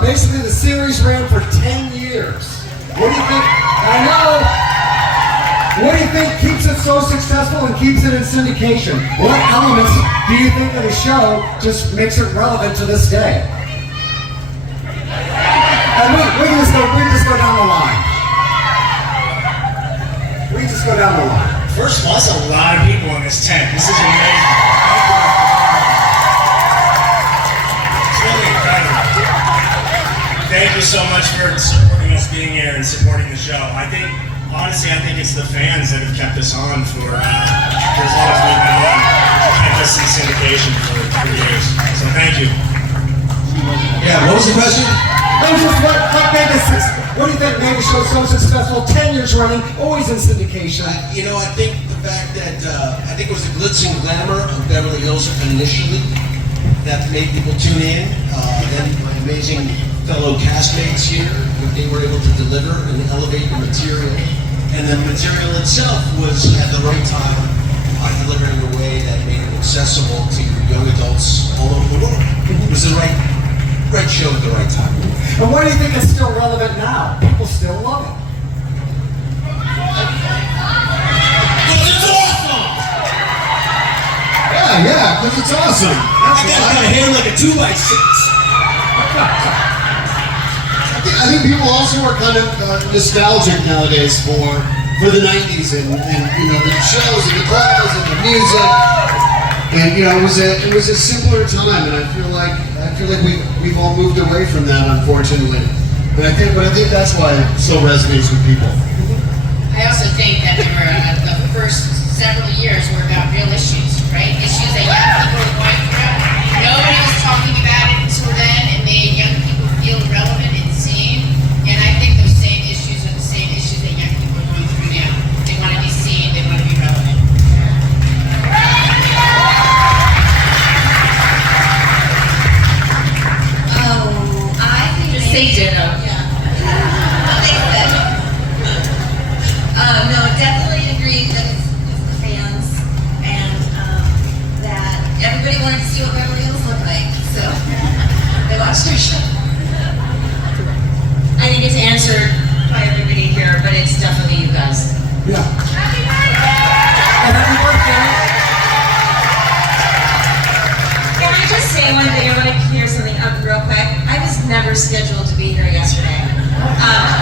Basically, the series ran for 10 years. What do you think? I know. What do you think keeps it so successful and keeps it in syndication? What elements do you think of the show just makes it relevant to this day? And we just go down the line. We just go down the line. First of all, that's a lot of people in this tent. This is amazing. It's really incredible. Thank you so much for supporting us being here and supporting the show. Honestly, I think it's the fans that have kept us on for as long as we've been on. Kept us in syndication for years. So thank you. Yeah, what was the question? What do you think made the show so successful? 10 years running, always in syndication. I think the fact that I think it was the glitz and glamour of Beverly Hills initially that made people tune in. Then my amazing fellow castmates here, what they were able to deliver and elevate the material, and the material itself was at the right time, delivering in a way that made it accessible to young adults all over the world. It was the right show at the right time. And why do you think it's still relevant now? People still love it. It's awesome! Yeah, because it's awesome. I got a hair like a 2x6. I think people also are kind of nostalgic nowadays for the 90s and the shows and the clothes and the music. And it was a simpler time, and I feel like we've all moved away from that, unfortunately. But I think that's why it so resonates with people. I also think that the first several years were about real issues, right? Issues that young people were going through. Nobody was talking about it until then. It made young people feel relevant and seen. And I think those same issues are the same issues that young people are going through now. They want to be seen. They want to be relevant. Say ditto. Yeah. No, definitely agree that it's the fans and that everybody wanted to see what Beverly Hills looked like, so they watched our show. I think it's answered by everybody here, but it's definitely you guys. Yeah. Happy birthday! And happy birthday! Can I just say one thing? I want to clear something up real quick. I was never scheduled to be here yesterday.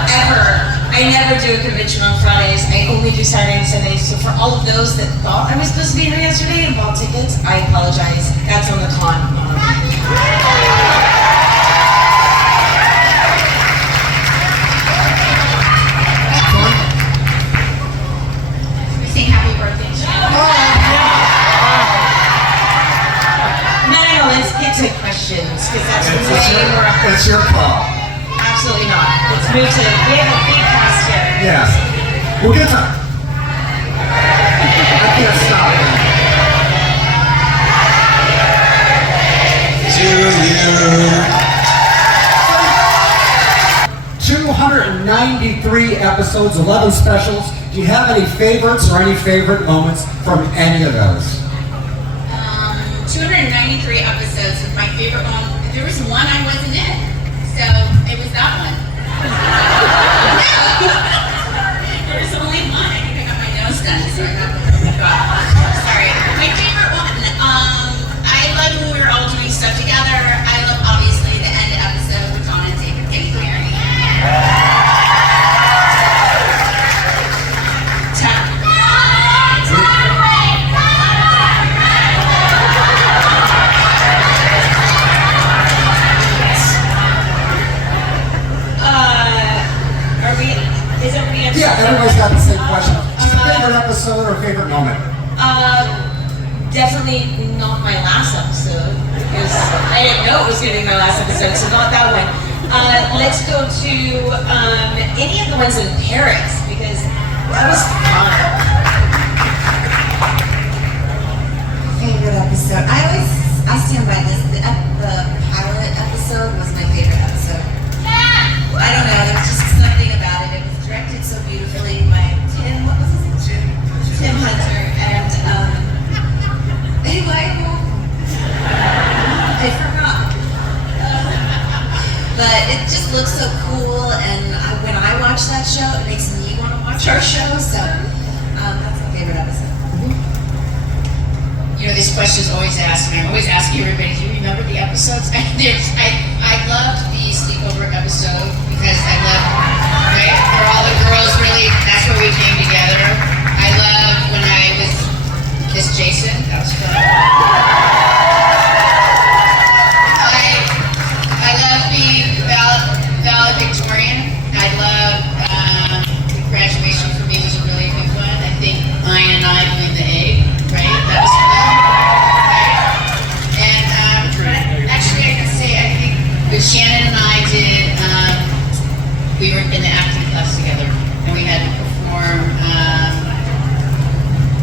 Ever. I never do a convention on Fridays. I only do Saturday and Sundays. So for all of those that thought I was supposed to be here yesterday and bought tickets, I apologize. That's on the con. We sing happy birthday. No, let's get to questions, because that's way more. It's your call. Absolutely not. Let's move to, we have a big cast here. Yes. We'll get to. I can't stop it. 293 episodes, 11 specials. Do you have any favorites or any favorite moments from any of those? 293 episodes of my favorite one. There was one I wasn't in, so it was that one. There was only one. I think I got my nose done, so I got sorry. My favorite one. I love when we were all doing stuff together. I love obviously the end episode with John and David getting married. Yeah, everybody's got the same question. Just a favorite episode or favorite moment? Definitely not my last episode, because I didn't know it was going to be my last episode, so not that one. Let's go to any of the ones in Paris, because that was fun. Favorite episode? I stand by this. The pilot episode was my favorite episode. I don't know, there's just something about it. It was directed so beautifully by Tim, what was his name? Tim Hunter, and I forgot. But just look so cool, and when I watch that show, it makes me want to watch our show. So that's my favorite episode. You know, this question is always asked, and I'm always asking everybody, do you remember the episodes? I loved the sleepover episode because I loved, right, for all the girls, really, that's where we came together. I loved when I was this Jason, that was fun. I love being valedictorian. I love the graduation for me was a really good one. I think Ian and I doing the egg, right? That was fun. Actually, I can say, I think when Shannen and I did, we were in the acting class together, and we had to perform,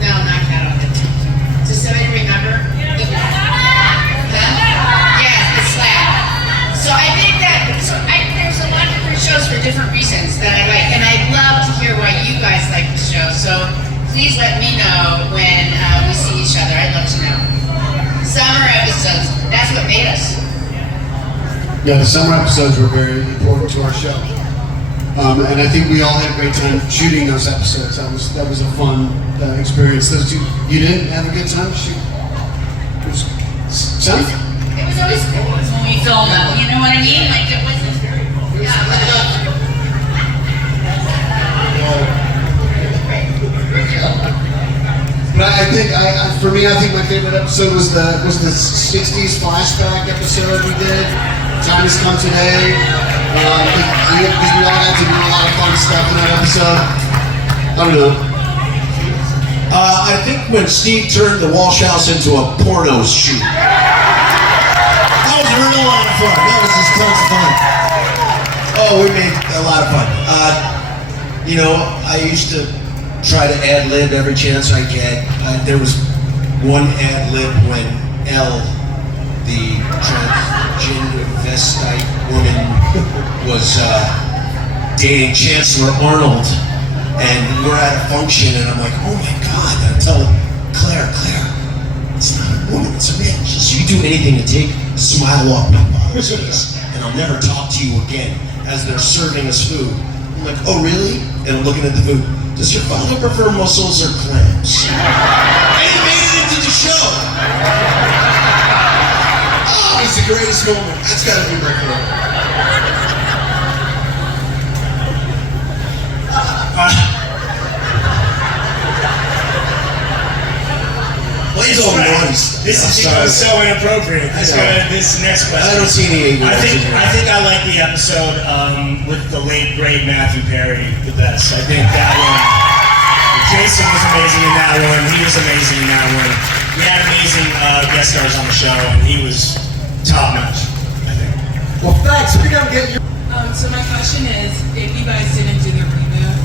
no, not Cat on It. Does somebody remember? Yes, the slap. So I think that, there's a lot of different shows for different reasons that I like, and I'd love to hear why you guys like the show, so please let me know when we see each other. I'd love to know. Summer episodes, that's what made us. Yeah, the summer episodes were very important to our show. And I think we all had a great time shooting those episodes. That was a fun experience. Those two, you didn't have a good time shooting? It was fun? It was always cool when we filmed them, you know what I mean? Like, it wasn't, But I think, for me, I think my favorite episode was the 60s flashback episode we did. Time Has Come Today. Because we all had to do a lot of fun stuff in that episode. I don't know. I think when Steve turned the Walsh House into a porno shoot. That was a real lot of fun. That was just tons of fun. Oh, we made a lot of fun. You know, I used to try to ad-lib every chance I get. There was one ad-lib when Elle, the transvestite woman, was dating Chancellor Arnold, and we're at a function, and I'm like, oh my God, I tell Claire, it's not a woman, it's a man. She says, you do anything to take a smile off my father's face, and I'll never talk to you again, as they're serving us food. I'm like, oh really? And I'm looking at the food. Does your father prefer mussels or clams? And he made it into the show. Oh, it's the greatest moment. That's gotta be right there. Please don't noise. This is so inappropriate. This next question. I don't see any. I think I like the episode with the late great Matthew Perry the best. I think that one. Jason was amazing in that one. He was amazing in that one. We had amazing guest stars on the show, and he was top notch. I think. Well, thanks. We gotta get you. So my question is, if you guys didn't do the reboot,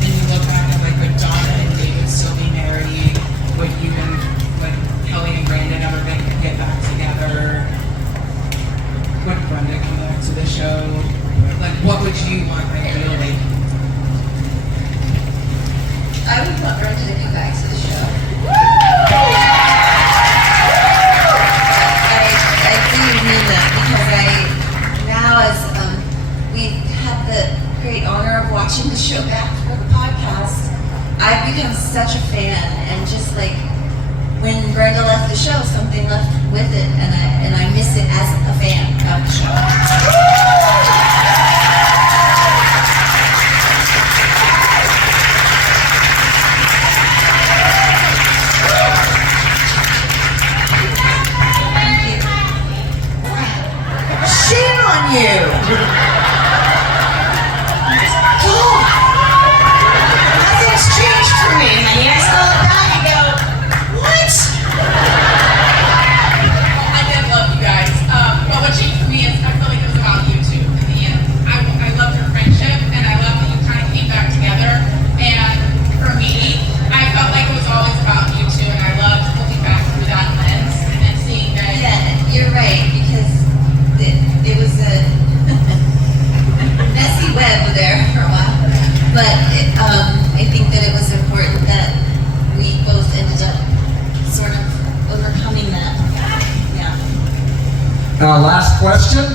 and you look back at like would Donna and David still be married? Would Kelly and Brandon ever get back together? Would Brenda come back to the show? Like, what would you want ideally? I would want Brenda to come back to the show. I do mean that because now as we've had the great honor of watching the show back for the podcast, I've become such a fan, and just like when Brenda left the show, something left with it, and I miss it as a fan of the show. Shame on you! Nothing's changed for me. My hands go back and go, what? I did love you guys. But what changed for me is I feel like it was about you two in the end. I loved your friendship, and I love that you kind of came back together. And for me, I felt like it was always about you two, and I loved looking back through that lens and then seeing that. Yeah, you're right, because it was a messy web there for a while. But I think that it was important that we both ended up sort of overcoming that. Yeah. Last question.